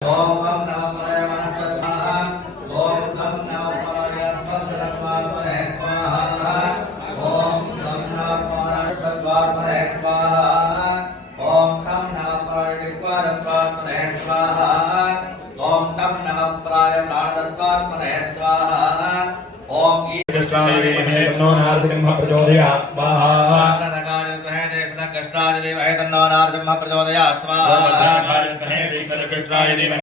ओम गम नमः पराय मनस्तत्वाहा ओम गम नमः पराय स्पर्शतत्वात्मने स्वाहा ओम गम नमः पराय तत्वात्मने स्वाहा ओम गम नमः पराय दिक्वात्मने स्वाहा ओम गम नमः पराय प्राणतत्वात्मने स्वाहा ओम कृष्णाय देवहे तन्नो नारसिंहः प्रचोदयात् स्वाहा कृष्णाय देवहे तन्नो नारसिंहः प्रचोदयात् स्वाहा कृष्णाय देवहे